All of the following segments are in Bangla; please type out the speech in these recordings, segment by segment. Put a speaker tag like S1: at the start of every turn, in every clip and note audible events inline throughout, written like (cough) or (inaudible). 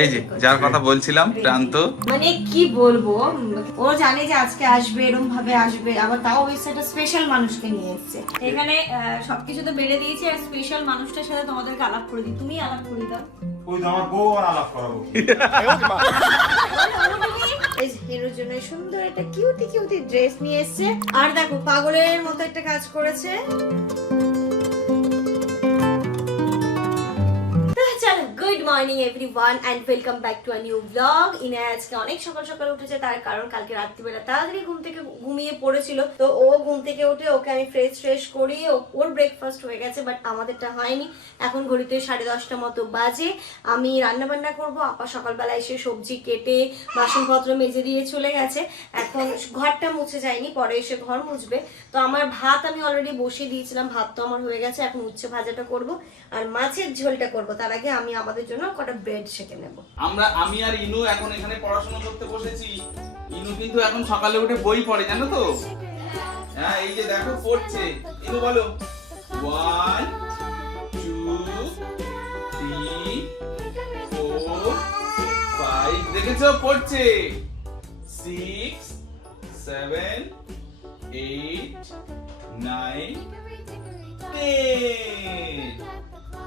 S1: এই যে যার কথা বলছিলাম প্রান্ত।
S2: মানে কি বলব? ও জানে যে আজকে আসবে এরকম ভাবে আসবে আবার তাও ওই একটা স্পেশাল মানুষকে নিয়ে এসেছে। এখানে সবকিছু তো বেড়ে দিয়েছে আর স্পেশাল মানুষটার সাথে তোমাদেরকে আলাপ করে দিই। তুমি আলাপ করে দাও।
S3: ওই তো আমার বউ আর আলাপ করাবো। (laughs)
S2: এই জন্য সুন্দর একটা কিউটি কিউটি ড্রেস নিয়ে এসেছে। আর দেখো পাগলের মতো একটা কাজ করেছে। Good morning everyone and welcome back to a new blog ইনে আজকে অনেক সকাল সকাল উঠেছে, তার কারণ কালকে রাত্রিবেলা তাড়াতাড়ি ঘুম থেকে ঘুমিয়ে পড়েছিল। তো ও ঘুম থেকে উঠে ওকে আমি ফ্রেশ ফ্রেশ করিয়ে ও- ওর ব্রেকফাস্ট হয়ে গেছে বাট আমাদেরটা হয়নি। এখন ঘড়িতে সাড়ে দশটা মতো বাজে। আমি রান্না বান্না করব। আপা সকালবেলা এসে সবজি কেটে বাসনপত্র মেজে দিয়ে চলে গেছে। এখন ঘরটা মুছে যায়নি, পরে এসে ঘর মুছবে। তো আমার ভাত আমি অলরেডি বসিয়ে দিয়েছিলাম, ভাত তো আমার হয়ে গেছে, এখন উচ্ছে ভাজাটা করব। আর মাছের ঝোলটা করব। তার আগে আমি আমাদের জন্য কটা ব্রেড সেকে নেব।
S1: আমরা, আমি আর ইনু এখন এখানে পড়াশোনা করতে বসেছি। ইনু কিন্তু এখন সকালে উঠে বই পড়ে, জানো তো? হ্যাঁ এই যে দেখো, পড়ছে। ইনু বলো। One two three four five দেখেছ? পড়ছে। Six seven eight nine ten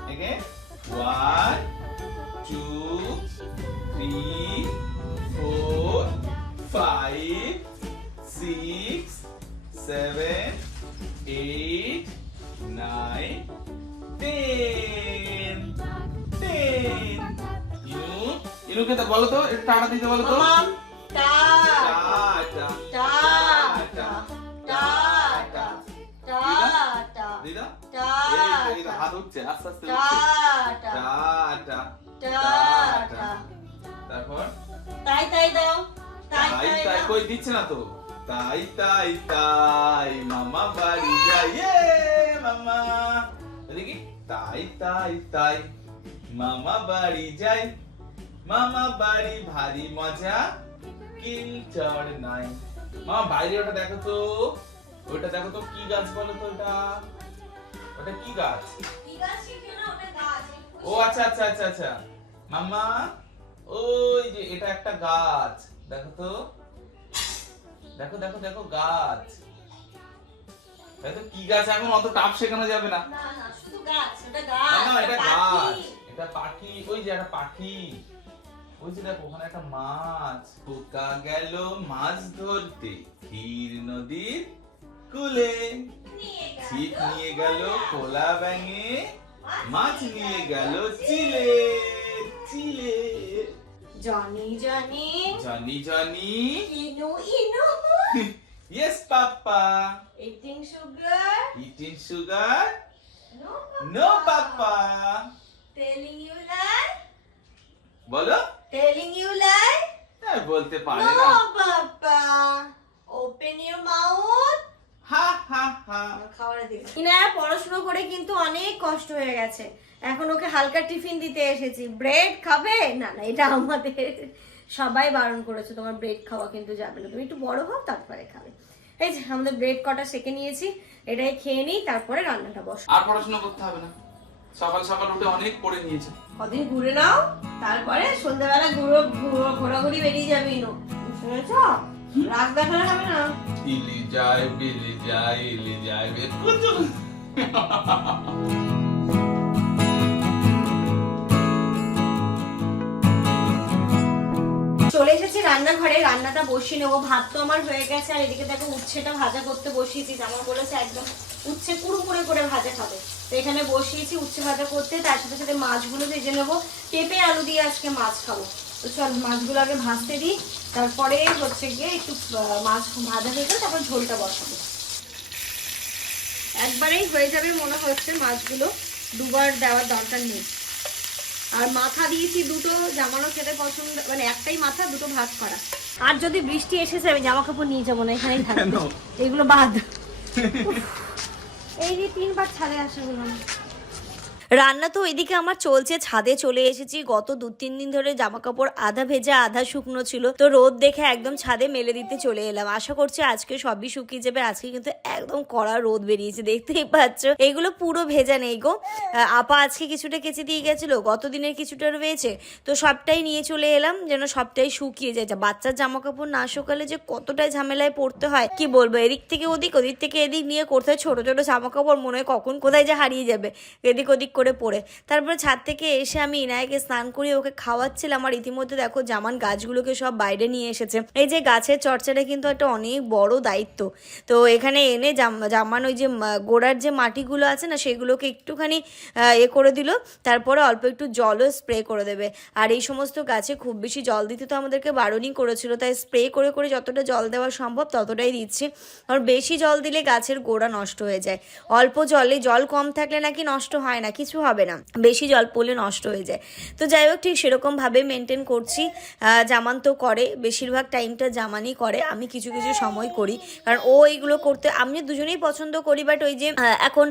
S1: Oke, Okay? One, two, three, four, five, six, seven, eight, nine, ten. Ten. Inu ইনুকে তো বলো তো এটা টানা দিতে বলো তো
S2: টা টা টা
S1: দিদা এই তো, হাত উঠছে আস্তে আস্তে উঠছে।
S2: টা।
S1: টাটা তারপর?
S2: তাই তাই দাও। তাই
S1: তাই
S2: তাই
S1: তাই
S2: দাও।
S1: কই দিচ্ছে না তো? তাই তাই তাই মামা বাড়ি যাই ইয়ে মামা। দেখি তাই তাই তাই মামা বাড়ি যাই মামা বাড়ি ভারী মজা কিল চড় নাই। মামা বাইরে ওটা দেখো তো। ওটা দেখো তো কি গাছ বলো তো ওটা? ওটা কি গাছ? ও আচ্ছা আচ্ছা আচ্ছা আচ্ছা। মাম্মা ওই যে এটা একটা গাছ। দেখো তো। দেখো দেখো দেখো গাছ। দেখো কি গাছ? এখন অত টাপ শেখানো যাবে না।
S2: না না শুধু গাছ ওটা গাছ
S1: না এটা
S2: পাখি।
S1: গাছ। এটা পাখি। ওই যে একটা পাখি। ওই যে দেখো ওখানে একটা মাছ। পোকা গেল মাছ ধরতে। ক্ষীর নদীর কুলে
S2: নিয়ে গেল
S1: ছিপ নিয়ে গেল কোলা। ব্যাঙে মাছ নিয়ে গেল চিলে। চিলে
S2: Johnny Johnny.
S1: Johnny Johnny.
S2: Inu Inu.
S1: Yes
S2: eating sugar
S1: eating sugar
S2: no
S1: no papa
S2: telling you lie
S1: বলো।
S2: টেলিং ইউ লাই
S1: বলতে পারে
S2: নো।
S1: না
S2: open your mouth
S1: ha ha ha.
S2: Inaya পড়াশোনা করে কিন্তু অনেক কষ্ট হয়ে গেছে। এখন ওকে হালকা টিফিন দিতে এসেছি। ব্রেড খাবে? না না এটা আমাদের সবাই বারণ করেছে তোমার ব্রেড খাওয়া কিন্তু যাবে না। তুমি একটু বড় হও তারপরে খাবে। এই যে আমাদের ব্রেড কটা সেকে নিয়েছি এটাই খেয়ে নিই তারপরে রান্নাটা বস
S1: আর পড়াশোনা করতে হবে না। সকাল সকাল উঠে অনেক পড়ে নিয়েছে।
S2: কদিন ঘুরে নাও তারপরে সন্ধ্যাবেলা ঘুরো ঘুরো ঘোরাঘুরি বেরিয়ে যাবে ইনো। শুনেছ? রাগ দেখানো হবে না। চলে এসেছি রান্নাঘরে, রান্নাটা বসিয়ে নেব। ভাত তো আমার হয়ে গেছে, আর এদিকে দেখো উচ্ছেটা ভাজা করতে বসিয়েছি। যেমন বলেছে একদম উচ্ছে কুড়ুকুড়ে করে ভাজা খাবে। তো এখানে বসিয়েছি উচ্ছে ভাজা করতে, তার সাথে সাথে মাছগুলো ভেজে নেব। পেঁপে, আলু দিয়ে আজকে মাছ খাব। তো চল মাছগুলো আগে ভাজতে দিই। তারপরে হচ্ছে গিয়ে একটু মাছ ভাজা হয়ে গেলে তারপর ঝোলটা বসাবো। একবারেই হয়ে যাবে মনে হচ্ছে মাছগুলো। দুবার দেওয়ার দরকার নেই। আর মাথা দিয়েছি দুটো জামানো খেতে পছন্দ মানে একটাই মাথা দুটো ভাগ করা। আর যদি বৃষ্টি এসেছে আমি জামা কাপড় নিয়ে যাব না এখানেই থাকবে। এগুলো বাদ। (laughs) এই যে তিনবার ছাড়ে আসাগুলো রান্না তো ওইদিকে আমার চলছে, ছাদে চলে এসেছি। গত দু তিন দিন ধরে জামা কাপড় আধা ভেজা, আধা শুকনো ছিল। তো রোদ দেখে একদম ছাদে মেলে দিতে চলে এলাম। আশা করছি আজকে সবই শুকিয়ে যাবে। আজকে কিন্তু একদম কড়া রোদ বেরিয়েছে, দেখতেই পাচ্ছ। এগুলো পুরো ভেজা নেই গো। আপা আজকে কিছুটা কেচে দিয়ে গেছিল, গত দিনের কিছুটা রয়েছে। তো সবটাই নিয়ে চলে এলাম, যেন সবটাই শুকিয়ে যায়। বাচ্চার জামা কাপড় না শুকালে যে কতটাই ঝামেলায় পড়তে হয়, কি বলব? এদিক থেকে ওদিক ওদিক থেকে এদিক নিয়ে করতে হয়। ছোট ছোট জামা কাপড় মনে হয় কখন কোথায় যে হারিয়ে যাবে। এদিক ওদিক করে পড়ে। তারপরে ছাদ থেকে এসে আমি ইনায়কে স্নান করিয়ে ওকে খাওয়াচ্ছিলাম আর ইতিমধ্যে দেখো জামান গাছগুলোকে সব বাইরে নিয়ে এসেছে। এই যে গাছের চর্চাটা কিন্তু একটা অনেক বড় দায়িত্ব। তো এখানে এনে জামান ওই যে গোড়ার যে মাটিগুলো আছে না সেগুলোকে একটুখানি এ করে দিল। তারপরে অল্প একটু জলও স্প্রে করে দেবে। আর এই সমস্ত গাছে খুব বেশি জল দিতে তো আমাদেরকে বারণই করেছিল। তাই স্প্রে করে করে যতটা জল দেওয়া সম্ভব ততটাই দিচ্ছি। আর বেশি জল দিলে গাছের গোড়া নষ্ট হয়ে যায়। অল্প জলে জল কম থাকলে নাকি নষ্ট হয় না। কিছু হবে না। বেশি জল পড়লে নষ্ট হয়ে যায়। তো যাই হোক, ঠিক সেরকমভাবে মেনটেন করছি। জামান তো করে, বেশিরভাগ টাইমটা জামানই করে। আমি কিছু কিছু সময় করি। কারণ ও এইগুলো করতে, আমি দুজনেই পছন্দ করি বাট ওই যে এখন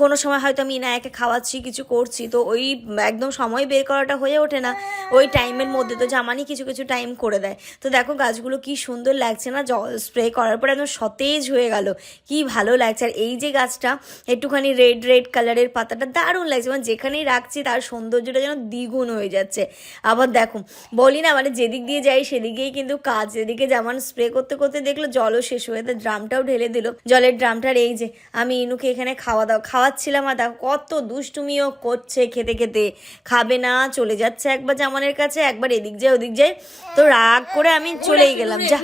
S2: কোনো সময় হয়তো আমি ইনায়াকে খাওয়াচ্ছি, কিছু করছি, তো ওই একদম সময় বের করাটা হয়ে ওঠে না। ওই টাইমের মধ্যে তো জামানই কিছু কিছু টাইম করে দেয়। তো দেখো গাছগুলো কি সুন্দর লাগছে না? জল স্প্রে করার পর একদম সতেজ হয়ে গেল। কি ভালো লাগছে। আর এই যে গাছটা, একটুখানি রেড রেড কালারের পাতাটা দারুণ লাগছে। মানে যেখানেই রাখছি তার সৌন্দর্যটা যেন দ্বিগুণ হয়ে যাচ্ছে। আবার দেখো বলি না মানে যেদিক দিয়ে যাই সেদিকেই কিন্তু কাজ। যেদিকে যেমন স্প্রে করতে করতে দেখল জলও শেষ হয়ে তো ড্রামটাও ঢেলে দিল। জলের ড্রামটার এই যে আমি ইনুকে এখানে খাওয়া দাওয়া খাওয়াচ্ছিলাম আর দেখো কত দুষ্টুমিও করছে খেতে খেতে। খাবে না চলে যাচ্ছে একবার জামানের কাছে একবার এদিক যায় ওদিক যায়। তো রাগ করে আমি চলেই গেলাম। যা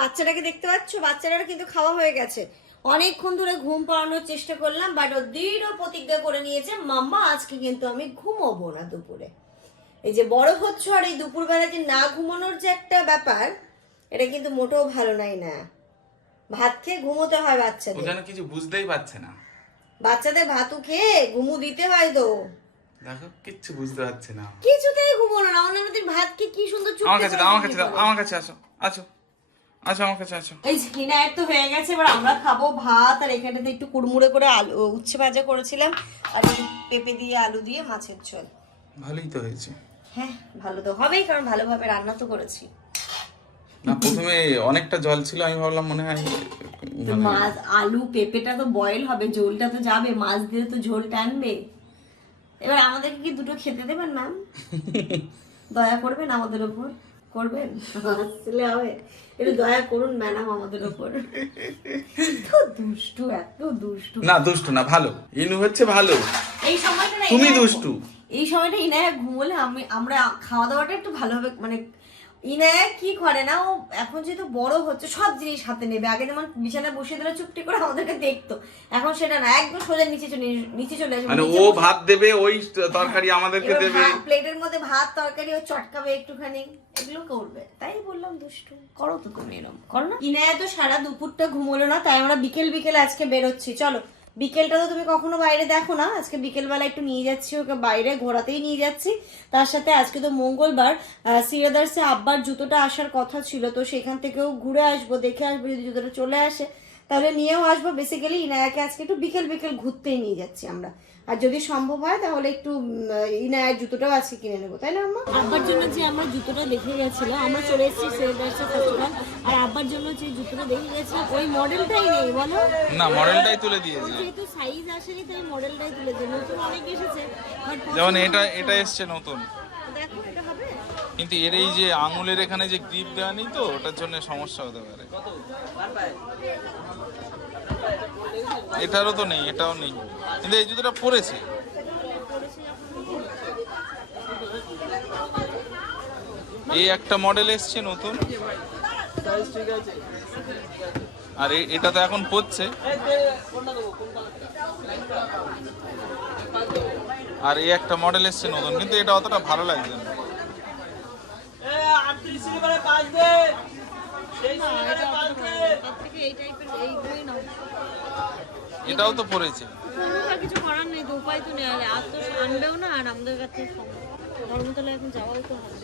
S2: বাচ্চাটাকে দেখতে পাচ্ছ? বাচ্চাটার কিন্তু খাওয়া হয়ে গেছে। অনেকক্ষণ ধরে ঘুম পাড়ানোর চেষ্টা করলাম বাট ও দৃঢ় প্রতিজ্ঞা করে নিয়েছে মাম্মা আজকে কিন্তু আমি ঘুমোবো না দুপুরে। এই যে বড় হচ্ছ আর এই দুপুরবেলা যে না ঘুমানোর যে একটা ব্যাপার এটা কিন্তু মোটেও ভালো নাই না। ভাত খেয়ে ঘুমোতে হয় বাচ্চাদের।
S1: যেন কিছু বুঝতেই পারছে না।
S2: বাচ্চাদের ভাতু খেয়ে ঘুমু দিতে হয় তো।
S1: দেখো কিচ্ছু বুঝতে পারছে না।
S2: কিছুতেই ঘুমোনো না। অন্যদের ভাত খেয়ে কি সুন্দর
S1: আমার কাছে দাও আমার কাছে। আমার কাছে আসো আসো। আসো আমার কাছে আসো
S2: এই তো হয়ে গেছে এবার আমরা খাব ভাত আর এখানটাতে একটু কুড়মুড়ে করে আলু উচ্ছে ভাজা করেছিলাম আর এই পেঁপে দিয়ে আলু দিয়ে মাছের ঝোল।
S1: ভালোই তো হয়েছে।
S2: হ্যাঁ ভালো তো হবেই কারণ ভালোভাবে রান্না তো করেছি।
S1: না প্রথমে অনেকটা জল ছিল আমি ভাবলাম মনে হয়
S2: মাছ আলু পেঁপেটা তো বয়েল হবে ঝোলটা তো যাবে মাছ দিয়ে তো ঝোল টানবে। এবার আমাদেরকে কি দুটো খেতে দেবেন ম্যাম (laughs) দয়া করবেন আমাদের ওপর। করবেন? আসলে হবে। একটু দয়া করুন ম্যাডাম আমাদের উপর। এত দুষ্টু এত দুষ্টু।
S1: না দুষ্টু না ভালো। ইনু হচ্ছে ভালো।
S2: এই সময়টা
S1: তুমি দুষ্টু।
S2: এই সময়টা ইনায়া ঘুমোলে আমি আমরা খাওয়া দাওয়াটা একটু ভালোভাবে মানে ইনায়া কি করে না? ও এখন যেহেতু বড় হচ্ছে সব জিনিস হাতে নেবে। আগে যেমন বিছানায় বসে দিলে চুপটি করে আমাদেরকে দেখতো। এখন সেটা না একদম সোজা নিচে চলে নিচে চলে আসবে
S1: মানে ও ভাত দেবে ওই তরকারি আমাদেরকে দেবে।
S2: প্লেটের মধ্যে ভাত তরকারি ও চটকাবে একটুখানি। এগুলো করবে। তাই বললাম দুষ্টু। করো তো তুমি এরকম করো না। ইনায়া তো সারা দুপুরটা ঘুমোলো না তাই আমরা বিকেল বিকেল আজকে বেরোচ্ছি। চলো। বিকেলটা তো তুমি কখনো বাইরে দেখো না। আজকে বিকেলবেলা একটু নিয়ে যাচ্ছি ওকে বাইরে, ঘোরাতেই নিয়ে যাচ্ছি। তার সাথে আজকে তো মঙ্গলবার সিরাদার্সে আব্বার জুতোটা আসার কথা ছিল, তো সেখান থেকেও ঘুরে আসব, দেখে আসব যদি জুতোটা চলে আসে। তাহলে নিয়েও আসব। বেসিক্যালি ইনায়াকে আজকে একটু বিকেল বিকেল ঘুরতেই নিয়ে যাচ্ছি আমরা। আর যদি সম্ভব হয় তাহলে একটু ইনায়ার জুতোটাও আজকে কিনে নেব। তাই না আম্মা?
S4: আব্বার জন্য যে আমরা জুতোটা দেখে গেছিলাম আমরা চলে এসেছি ফেস্টিভ্যাল আর আব্বার জন্য যে জুতোটা দেখে গেছিলাম ওই মডেলটাই নেই বলো।
S1: না মডেলটাই তুলে দিয়েছে
S4: যেহেতু সাইজ আসেনি তাই মডেলটাই তুলেছে নতুন অনেক এসেছে
S1: যেমন এটা এটা এসছে নতুন। কিন্তু এর এই যে আঙুলের এখানে যে গ্রিপ দেওয়া নেই তো, ওটার জন্য সমস্যা হতে পারে। এটারও তো নেই, এটাও নেই। কিন্তু এই জুতোটা পরেছে। এই একটা মডেল এসছে নতুন। আর এটা তো এখন পড়ছে আর এই একটা মডেল এসছে নতুন, কিন্তু এটা অতটা ভালো লাগছে না।
S4: তার থেকে এই টাইপের এইগুলোই নাও
S1: এটাও তো পড়েছে।
S4: আর কিছু করার নেই তো উপায় তো নেই। আর আর তো আনবেও না আর আমাদের কাছে ধর্মতলা এখন যাওয়াও তো হবে।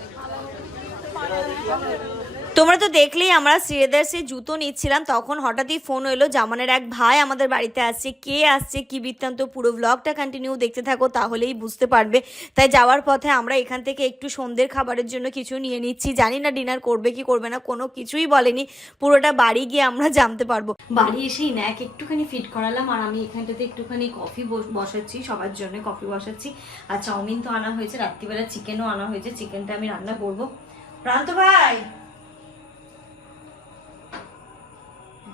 S2: তোমরা তো দেখলেই আমরা শ্রীদেশে জুতো নিচ্ছিলাম, তখন হঠাৎই ফোন এলো, জামানের এক ভাই আমাদের বাড়িতে আসছে, কে আসছে, কি বৃত্তান্ত, পুরো ব্লগটা কন্টিনিউ দেখতে থাকো, তাহলেই বুঝতে পারবে। তাই যাওয়ার পথে আমরা এখান থেকে একটু সন্ধ্যের খাবারের জন্য কিছু নিয়ে নিচ্ছি, জানি না ডিনার করবে কি করবে না, কোনো কিছুই বলেনি, পুরোটা বাড়ি গিয়ে আমরা জানতে পারব। বাড়ি এসেই ন্যাক একটুখানি ফিট করালাম, আর আমি এখানটাতে একটুখানি কফি বসাচ্ছি, সবার জন্য কফি বসাচ্ছি। আর চাউমিন তো আনা হয়েছে, রাত্রিবেলা চিকেনও আনা হয়েছে চিকেনটা আমি রান্না করব। প্রান্ত ভাই!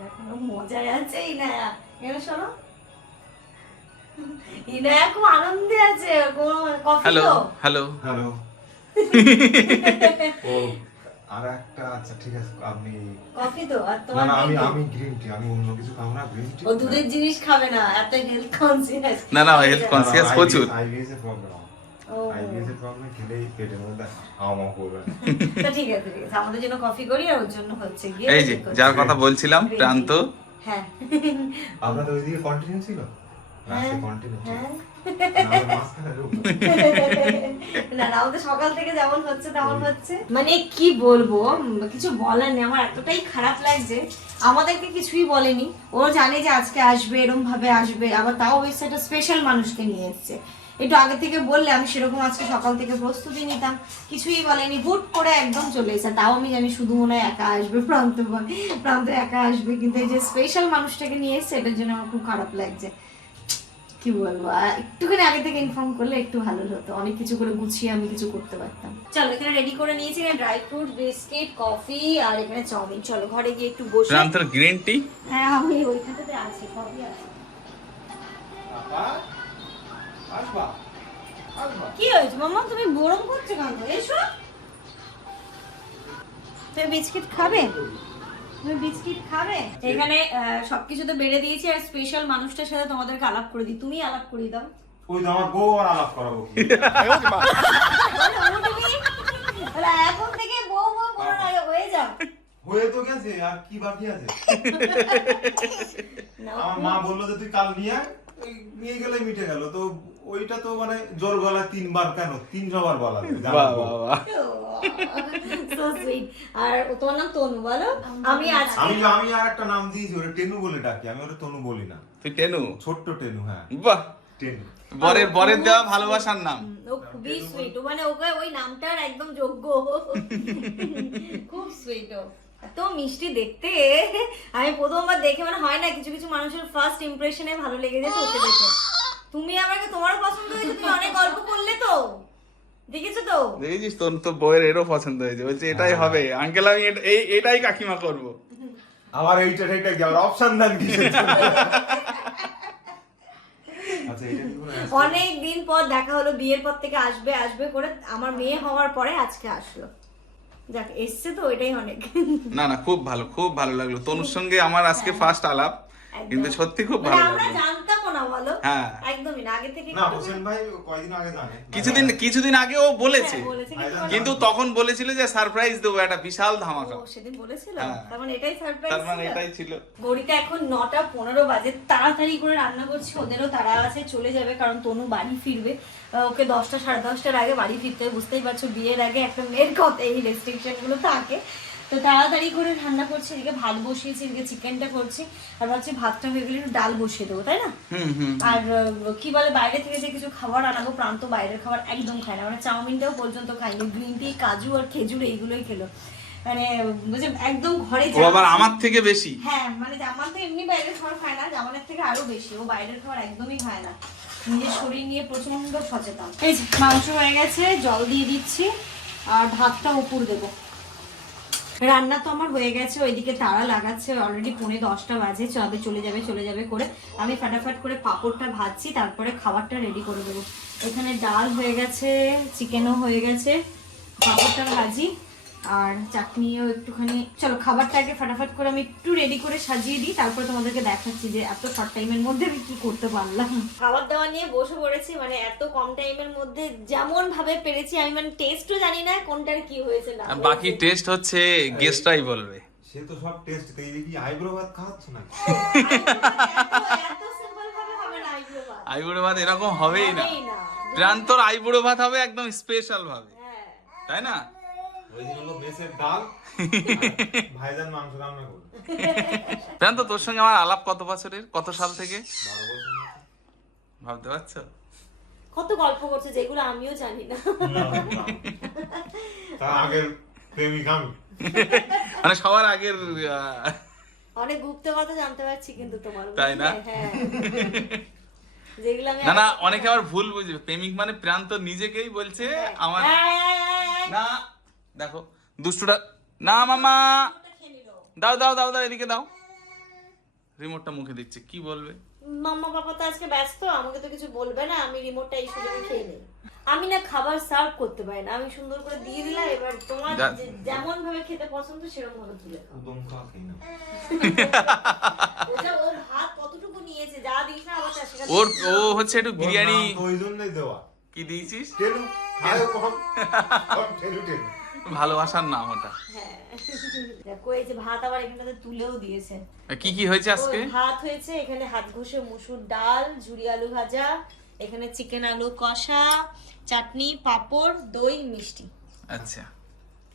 S2: দেখো মজায় আছে ইনা এবার শোনো। ইনা খুব আনন্দে আছে কোনো- কফি
S1: হ্যালো
S2: তো?
S1: হ্যালো।
S3: হ্যালো। (laughs) ও আর একটা আচ্ছা ঠিক আছে আপনি
S2: কফি তো আর
S3: না
S2: তোমার
S3: না আমি? আমি গ্রিন টি আমি অন্য কিছু খাব না গ্রিন টি
S2: ও দুধের জিনিস খাবে না এত হেলথ কনসিয়াস
S1: না, না, health conscious প্রচুর।
S3: আইবিএস এর প্রবলেম
S2: ও
S3: আইবিএস এর প্রবলেম খেলেই পেটের মধ্যে আমা করবে
S2: তা ঠিক আছে ঠিক আছে আমাদের জন্য কফি করি আর ওর জন্য হচ্ছে গিয়ে
S1: এই যে যার কথা বলছিলাম প্রান্ত
S2: হ্যাঁ
S3: আপনাদের ওইদিকে কন্টিনিউ ছিল
S2: হ্যাঁ,
S3: কন্টিনিউ
S2: হ্যাঁ
S3: না।
S2: না আমাদের সকাল থেকে যেমন হচ্ছে তেমন হচ্ছে মানে কি বলব কিছু বলার নেই আমার এতটাই খারাপ লাগছে আমাদেরকে কিছুই বলেনি ও জানে যে আজকে আসবে এরকম ভাবে আসবে আবার তাও স্পেশাল মানুষকে নিয়ে এসছে একটু আগে থেকে বললে আমি সেরকম আজকে সকাল থেকে প্রস্তুতি নিতাম। কিছুই বলেনি হুট করে একদম চলে এসে তাও আমি জানি শুধু মনে হয় একা আসবে প্রান্ত প্রান্ত একা আসবে কিন্তু এই যে স্পেশাল মানুষটাকে নিয়ে এসছে এটার জন্য আমার খুব খারাপ লাগছে। কি বলব আর একটুখানি আগে থেকে ইনফর্ম করলে একটু ভালো হতো। অনেক কিছু করে গুছিয়ে আমি কিছু করতে পারতাম। চলো এখানে রেডি করে নিয়েছি এখানে ড্রাই ফ্রুট বিস্কিট কফি আর এখানে চাউমিন। চলো ঘরে গিয়ে একটু বসে
S1: প্রান্তর গ্রিন টি
S2: হ্যাঁ আমি ওইখানটাতে আছি কফি আছে। কি হয়েছে? মামা তুমি গরম করছ কেন? এসো। তুমি বিস্কিট খাবে? তুমি বিস্কিট খাবে? এখানে সবকিছু তো বেড়ে দিয়েছি আর স্পেশাল মানুষটার সাথে তোমাদেরকে আলাপ করে দিই। তুমি আলাপ করে দাও।
S3: ওই তো আমার বউ আর আলাপ করাবো। (laughs)
S2: এখন থেকে বউ বউ বলো না হয়ে যাও।
S3: হয়ে তো গেছে আর কি বাকি আছে? আমার মা বলল যে তুই কাল নিয়ে আয় নিয়ে গেলে মিটে গেল তো ওইটা তো মানে জোর গলা তিনবার কেন? তিনশো বার বলা যায়. (laughs)
S2: আর তোমার নাম তনু বলো। আমি আজকে
S3: আমি আমি আর একটা নাম দিয়েছি ওরে টেনু বলে ডাকি। আমি ওরে তনু বলি না।
S1: তুই টেনু?
S3: ছোট্ট টেনু হ্যাঁ।
S1: বাহ।
S3: টেনু।
S1: বরের বরের দেওয়া ভালোবাসার নাম।
S2: ও খুবই সুইট মানে ওকে ওই নামটার একদম যোগ্য। (laughs) খুব সুইট ও। এত মিষ্টি দেখতে। আমি প্রথমবার দেখে মানে হয় না কিছু কিছু মানুষের ফার্স্ট ইমপ্রেশনে ভালো লেগে যেত ওকে দেখে। তুমি আমাকে তোমারও পছন্দ হয়েছে তুমি অনেক গল্প করলে তো। দেখেছ তো?
S1: দেখেছিস তোর তো বইয়ের এরও পছন্দ হয়েছে। বলছে এটাই হবে। আঙ্কেল আমি এটা- এই এটাই কাকিমা করব।
S3: আমার এইটা এইটা আমার অপশন দেন জন্য? আচ্ছা
S2: অনেক দিন পর দেখা হলো বিয়ের পর থেকে আসবে আসবে করে আমার মেয়ে হওয়ার পরে আজকে আসলো। যাক এসছে তো এটাই অনেক।
S1: না না খুব ভালো খুব ভালো লাগল। তনুর সঙ্গে আমার আজকে ফার্স্ট আলাপ কিন্তু সত্যি খুব
S2: মানে
S1: ভালো
S2: আমরা
S1: লাগল।
S2: বলো?
S1: হ্যাঁ।
S2: একদমই না আগে থেকে
S3: না হোসেন ভাই কয়দিন আগে জানে।
S1: কিছুদিন কিছুদিন আগে ও বলেছে।
S2: হ্যাঁ, কিন্তু
S1: তখন বলেছিল যে সারপ্রাইজ দেবো একটা বিশাল ধামাকা।
S2: সেদিন বলেছিল?
S1: হ্যাঁ।
S2: তার মানে এটাই সারপ্রাইজ
S1: তার মানে এটাই ছিল।
S2: ঘড়িতে এখন নটা পনেরো বাজে। তাড়াতাড়ি করে রান্না করছি ওদেরও তারা আছে চলে যাবে কারণ তনু বাড়ি ফিরবে। ওকে দশটা সাড়ে দশটার আগে বাড়ি ফিরতে বুঝতেই পারছ বিয়ের আগে একটা মেয়ের কথা এই রেস্ট্রিকশনগুলো থাকে। তো তাড়াতাড়ি করে রান্না করছি এদিকে ভাত বসিয়েছি এদিকে চিকেনটা করছি আর ভাবছি ভাতটা হয়ে গেলে একটু ডাল বসিয়ে দেবো তাই না? আর কি বলে বাইরে থেকে যে কিছু খাবার আনাবো প্রান্ত বাইরের খাবার একদম খায় না। মানে চাউমিনটাও পর্যন্ত খাইনি গ্রিন টি কাজু আর খেজুর এইগুলোই খেলো। মানে বুঝে একদম ঘরে
S1: আবার আমার থেকে বেশি?
S2: হ্যাঁ মানে জামান তো এমনি বাইরের খাবার খায় না জামানের থেকে আরও বেশি ও বাইরের খাবার একদমই খায় না। নিজের শরীর নিয়ে প্রচণ্ড সচেতন। এই মাংস হয়ে গেছে জল দিয়ে দিচ্ছি আর ভাতটা উপর দেবো। রান্না তো আমার হয়ে গেছে, ওইদিকে তারা লাগাচ্ছে অলরেডি পৌনে দশটা বাজে, চবে চলে যাবে চলে যাবে করে আমি ফাটাফাট করে পাপড়টা ভাজছি, তারপরে খাবারটা রেডি করে দেবো এখানে ডাল হয়ে গেছে চিকেনও হয়ে গেছে, পাপড়টা ভাজি আর চাটনিও একটুখানি চলো খাবারটাকে ফাটাফাট করে আমি একটু রেডি করে সাজিয়ে দিই তারপরে তোমাদেরকে দেখাচ্ছি যে এত শর্ট টাইমের মধ্যে আমি কি করতে পারলাম। খাবার দাবার নিয়ে বসে পড়েছি মানে এত কম টাইমের মধ্যে যেমন ভাবে পেরেছি আমি মানে টেস্টও জানি না কোনটার কি হয়েছে না
S1: বাকি টেস্ট হচ্ছে গেস্টরাই বলবে।
S3: সে তো সব টেস্ট এই দেখি আইব্রো ভাত খাওয়াচ্ছ না
S2: এত সিম্পল ভাবে হবে না eyebrow ভাত।
S1: আইবুড়ো ভাত এরকম হবেই না। প্রান্তর আইবুড়ো ভাত হবে একদম স্পেশাল ভাবে।
S2: হ্যাঁ।
S1: তাই না? প্রান্ত তোর সঙ্গে আমার আলাপ কত বছরের? কত সাল থেকে। ভাবতে পারছ?
S2: কত গল্প করছে যেগুলো আমিও জানি না।
S3: আগের প্রেমিক আমি।
S1: মানে সবার আগের
S2: অনেক গুপ্ত কথা জানতে পারছি কিন্তু তোমার
S1: তাই না?
S2: হ্যাঁ। যেগুলো আমি
S1: না না অনেকে আবার ভুল বুঝবে। প্রেমিক মানে প্রান্ত নিজেকেই বলছে আমার
S2: এই, এই, এই,
S1: না দেখো দুষ্টুটা না মামা! দাও দাও দাও দাও এদিকে দাও। রিমোটটা মুখে দিচ্ছে কি বলবে?
S2: মাম্মা পাপা তো আজকে ব্যস্ত আমাকে তো কিছু বলবে না আমি রিমোটটা এই সুযোগে খেয়ে নেই। আমি না খাবার সার্ভ করতে পারি না আমি সুন্দর করে দিয়ে দিলাম এবার তোমার যেমন ভাবে খেতে পছন্দ সেরকম ভাবে তুলে খাও।
S3: উদম খাওয়া খাই না
S2: ওটা ওর হাত কতটুকু নিয়েছে যা দিস না আবার তার
S1: ওর ও হচ্ছে একটু বিরিয়ানি
S3: ওর ওই জন্যই দেওয়া।
S1: কি দিয়েছিস?
S3: টেলু খায় কম কম টেলু টেলু
S1: ভালোবাসার নাম ওটা।
S2: হ্যাঁ। দেখো এই যে ভাত আবার এখানটাতে তুলেও দিয়েছে।
S1: কি কি হয়েছে আজকে?
S2: ভাত হয়েছে এখানে হাত ঘষে মুসুর ডাল ঝুরি আলু ভাজা এখানে চিকেন আলু কষা চাটনি পাঁপড় দই মিষ্টি।
S1: আচ্ছা।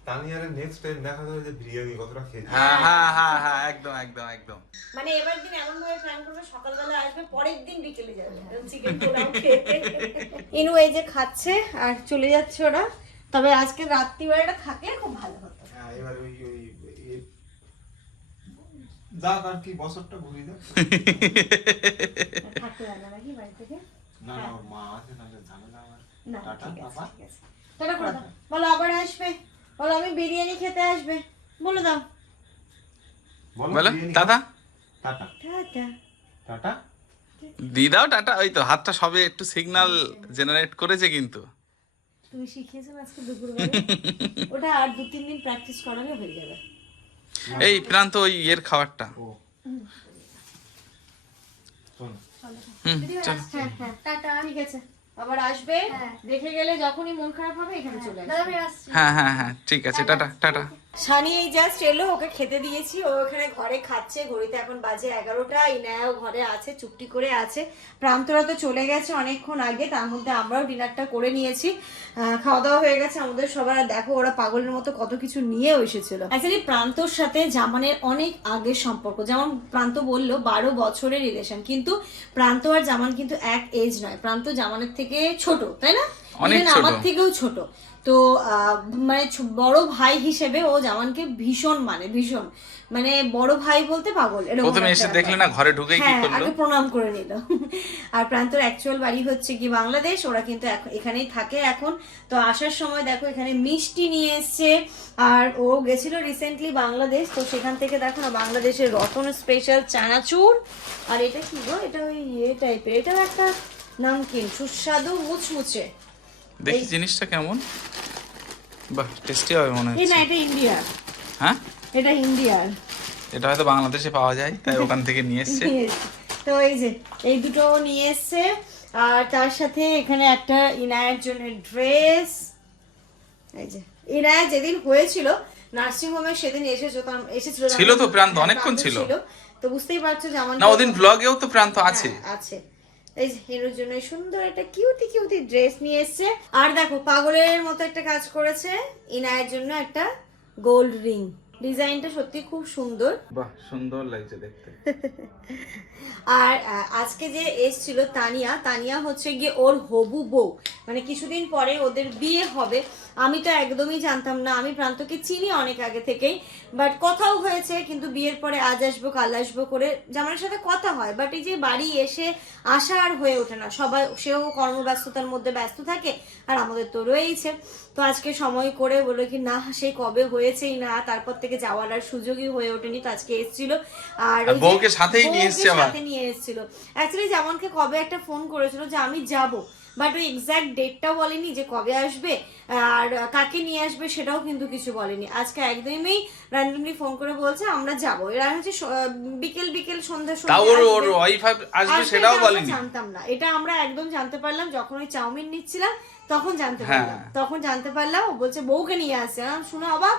S3: তানিয়ারে নেক্সট টাইম দেখা যাবে যে বিরিয়ানি কতটা খেয়েছে।
S1: হ্যাঁ হ্যাঁ হ্যাঁ হ্যাঁ একদম একদম একদম।
S2: মানে এবার দিন এমন ভাবে প্ল্যান করবে সকালবেলা আসবে পরের দিন বিকেলে যাবে। চিকেন পোলাও খেতে ইনু (laughs) এই যে খাচ্ছে আর চলে যাচ্ছে ওরা। তবে আজকে রাত্রিবেলাটা থাকলে খুব ভালো হতো।
S3: হ্যাঁ এবার ওই ওই যাক আর কি বছরটা ঘুরে যাক
S2: থাকতে পারবে নাকি বাড়ি থেকে?
S3: না না মা আছে নাহলে ঝামেলা আমার। টাটা বাবা।
S2: টাটা করে দাও। বলো আবার আসবে। বলো আমি বিরিয়ানি খেতে আসবে। বলে দাও।
S3: বলো
S1: বলো দাদা
S3: টাটা?
S2: টাটা।
S3: টাটা।
S1: দি দাও টাটা ওই তো হাতটা সবে একটু সিগন্যাল জেনারেট করেছে কিন্তু।
S2: তুমি শিখিয়েছো আজকে দুপুরবেলা? (laughs) ওটা আর দু তিন দিন প্র্যাকটিস করালে হয়ে যাবে।
S1: এই প্রান্ত ওই ইয়ের খাবারটা।
S2: হ্যাঁ হ্যাঁ। ঠিক আছে। আবার আসবে। দেখে গেলে যখনই মন খারাপ হবে এখানে চলে আসবে।
S1: হ্যাঁ হ্যাঁ হ্যাঁ। ঠিক আছে টাটা। টাটা
S2: সানি এই জাস্ট এলো ওকে খেতে দিয়েছি ও ওখানে ঘরে খাচ্ছে ঘড়িতে এখন বাজে এগারোটা ইনায়াও ঘরে আছে চুপটি করে আছে। প্রান্তরা তো চলে গেছে অনেকক্ষণ আগে তার মধ্যে আমরাও ডিনারটা করে নিয়েছি। আহ, খাওয়া দাওয়া হয়ে গেছে আমাদের সবার আর দেখো ওরা পাগলের মতো কত কিছু নিয়েও এসেছিল। অ্যাকচুয়ালি প্রান্তর সাথে জামানের অনেক আগের সম্পর্ক যেমন প্রান্ত বলল বারো বছরের রিলেশন কিন্তু প্রান্ত আর জামান কিন্তু এক এজ নয়। প্রান্ত জামানের থেকে ছোট তাই না?
S1: অনেক
S2: Even
S1: ছোট।
S2: আমার থেকেও ছোট। তো আহ, মানে বড় ভাই হিসেবে ও জামানকে ভীষণ মানে ভীষণ। মানে বড় ভাই বলতে পাগল
S1: প্রথমে এসে দেখলে না ঘরে ঢুকে কি
S2: হ্যাঁ
S1: করল?
S2: আগে প্রণাম করে নিল। (laughs) আর প্রান্তর অ্যাকচুয়াল বাড়ি হচ্ছে কি বাংলাদেশ ওরা কিন্তু এখানেই থাকে এখন। তো আসার সময় দেখো এখানে মিষ্টি নিয়ে এসছে আর ও গেছিল রিসেন্টলি বাংলাদেশ তো সেখান থেকে দেখো না বাংলাদেশের রতন স্পেশাল চানাচুর। আর এটা কি গো? এটা ওই ইয়ে টাইপের এটাও একটা নামকিন সুস্বাদু মুচমুচে।
S1: দেখি জিনিসটা কেমন। বাহ টেস্টি হবে মনে
S2: এই না
S1: হচ্ছে।
S2: এটা ইন্ডিয়ার
S1: হ্যাঁ?
S2: এটা ইন্ডিয়ার
S1: এটা হয়তো বাংলাদেশে পাওয়া যায় তাই ওখান থেকে নিয়ে এসছে।
S2: তো এই যে এই দুটো নিয়ে এসছে। আর তার সাথে এখানে একটা ইনায়ের জন্য ড্রেস। এই যে ইনায়া যেদিন হয়েছিল নার্সিং হোমে সেদিন এসেছ তো এসেছিল
S1: ছিল তো প্রান্ত, অনেকক্ষণ ছিল।
S2: তো বুঝতেই পারছ যে আমার
S1: না ওদিন ব্লগেও তো প্রান্ত আছে।
S2: হ্যাঁ, আছে। এই হিরোর জন্য সুন্দর একটা কিউটি কিউটি ড্রেস নিয়ে এসছে। আর দেখো, পাগলের মতো একটা কাজ করেছে। ইনায়ের জন্য একটা গোল্ড রিং ডিজাইনটা সত্যি খুব সুন্দর।
S1: বাহ সুন্দর লাগছে দেখতে। (laughs)
S2: আর আজকে যে এসছিল তানিয়া তানিয়া হচ্ছে গিয়ে ওর হবু বউ। মানে কিছুদিন পরে ওদের বিয়ে হবে। আমি তো একদমই জানতাম না আমি প্রান্তকে চিনি অনেক আগে থেকেই। বাট কথাও হয়েছে কিন্তু বিয়ের পরে আজ আসব কাল আসব করে জামানের সাথে কথা হয়। বাট এই যে বাড়ি এসে আসা আর হয়ে ওঠে না। সবাই সেও কর্মব্যস্ততার মধ্যে ব্যস্ত থাকে আর আমাদের তো রয়েইছে। তো আজকে সময় করে বলে কি না সেই কবে হয়েছেই না তারপর থেকে যাওয়ার আর সুযোগই হয়ে ওঠেনি তো আজকে এসেছিল। আর
S1: বউকে সাথেই নিয়ে এসছে
S2: সাথে নিয়ে এসেছিল। অ্যাকচুয়ালি যেমনকে কবে একটা ফোন করেছিল যে আমি যাব বাট ওই এক্সাক্ট ডেটটাও বলেনি যে কবে আসবে আর কাকে নিয়ে আসবে সেটাও কিন্তু কিছু বলেনি। আজকে একদমই র্যান্ডমলি ফোন করে বলছে আমরা যাব। এরা হচ্ছে বিকেল বিকেল সন্ধ্যা
S1: আসবে। সেটাও বলেনি।
S2: জানতাম না। এটা আমরা একদম জানতে পারলাম যখন ওই চাউমিন নিচ্ছিলাম তখন জানতে
S1: হ্যাঁ।
S2: পারলাম। তখন জানতে পারলাম ও বলছে বউকে নিয়ে আসছে। শুনে অবাক।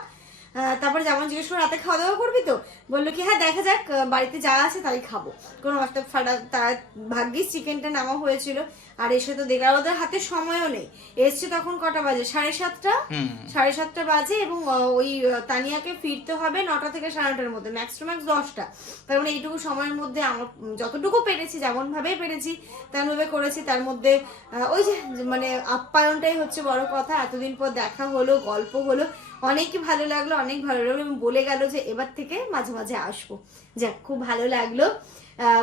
S2: তারপর যেমন জিজ্ঞেস করে রাতে খাওয়া দাওয়া করবি তো? বলল কি হ্যাঁ দেখা যাক বাড়িতে যা আছে তাই খাব। কোনো একটা ফাটা তার ভাগ্যিস চিকেনটা নামা হয়েছিল। আর এসে তো দেখলাম ওদের হাতে সময়ও নেই। এসছে তখন কটা বাজে? সাড়ে সাতটা? সাড়ে সাতটা বাজে এবং ওই তানিয়াকে ফিরতে হবে নটা থেকে সাড়ে নটার মধ্যে ম্যাক্স টু ম্যাক্স দশটা। তার মানে এইটুকু সময়ের মধ্যে আমার যতটুকু পেরেছি যেমন ভাবে পেরেছি তেমন ভাবে করেছি। তার মধ্যে ওই যে মানে আপ্যায়নটাই হচ্ছে বড় কথা। এতদিন পর দেখা হলো গল্প হলো। অনেকই ভালো লাগল অনেক ভালো লাগল এবং বলে গেল যে এবার থেকে মাঝে মাঝে আসব। যাক খুব ভালো লাগল।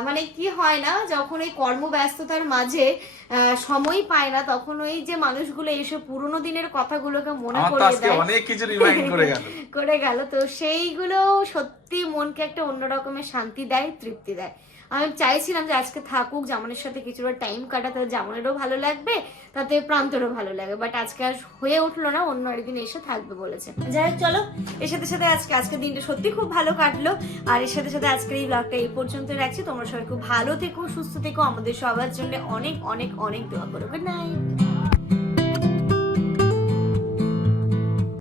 S2: মানে কি হয় না যখন ওই কর্মব্যস্ততার মাঝে আহ, সময় পায় না তখন ওই যে মানুষগুলো এসে পুরোনো দিনের কথাগুলোকে মনে করিয়ে দেয়।
S1: অনেক কিছু রিমাইন্ড করে গেল। (laughs)
S2: করে গেল। তো সেইগুলো সত্যি মনকে একটা অন্য রকমের শান্তি দেয় তৃপ্তি দেয়। আমি চাইছিলাম যে আজকে থাকুক জামানের সাথে কিছুটা টাইম কাটাতে জামানেরও ভালো লাগবে, তাতে প্রান্তরও ভালো লাগে বাট আজকে আর হয়ে উঠল না, অন্য একদিন এসে থাকবে বলেছে। যাই হোক, চলো, এর সাথে সাথে আজকে আজকের দিনটা সত্যি খুব ভালো কাটলো, আর এর সাথে সাথে আজকের এই ব্লগটা এই পর্যন্ত রাখছি, তোমরা সবাই খুব ভালো থেকো, সুস্থ থেকো, আমাদের সবার জন্য অনেক অনেক অনেক দোয়া করো। Good night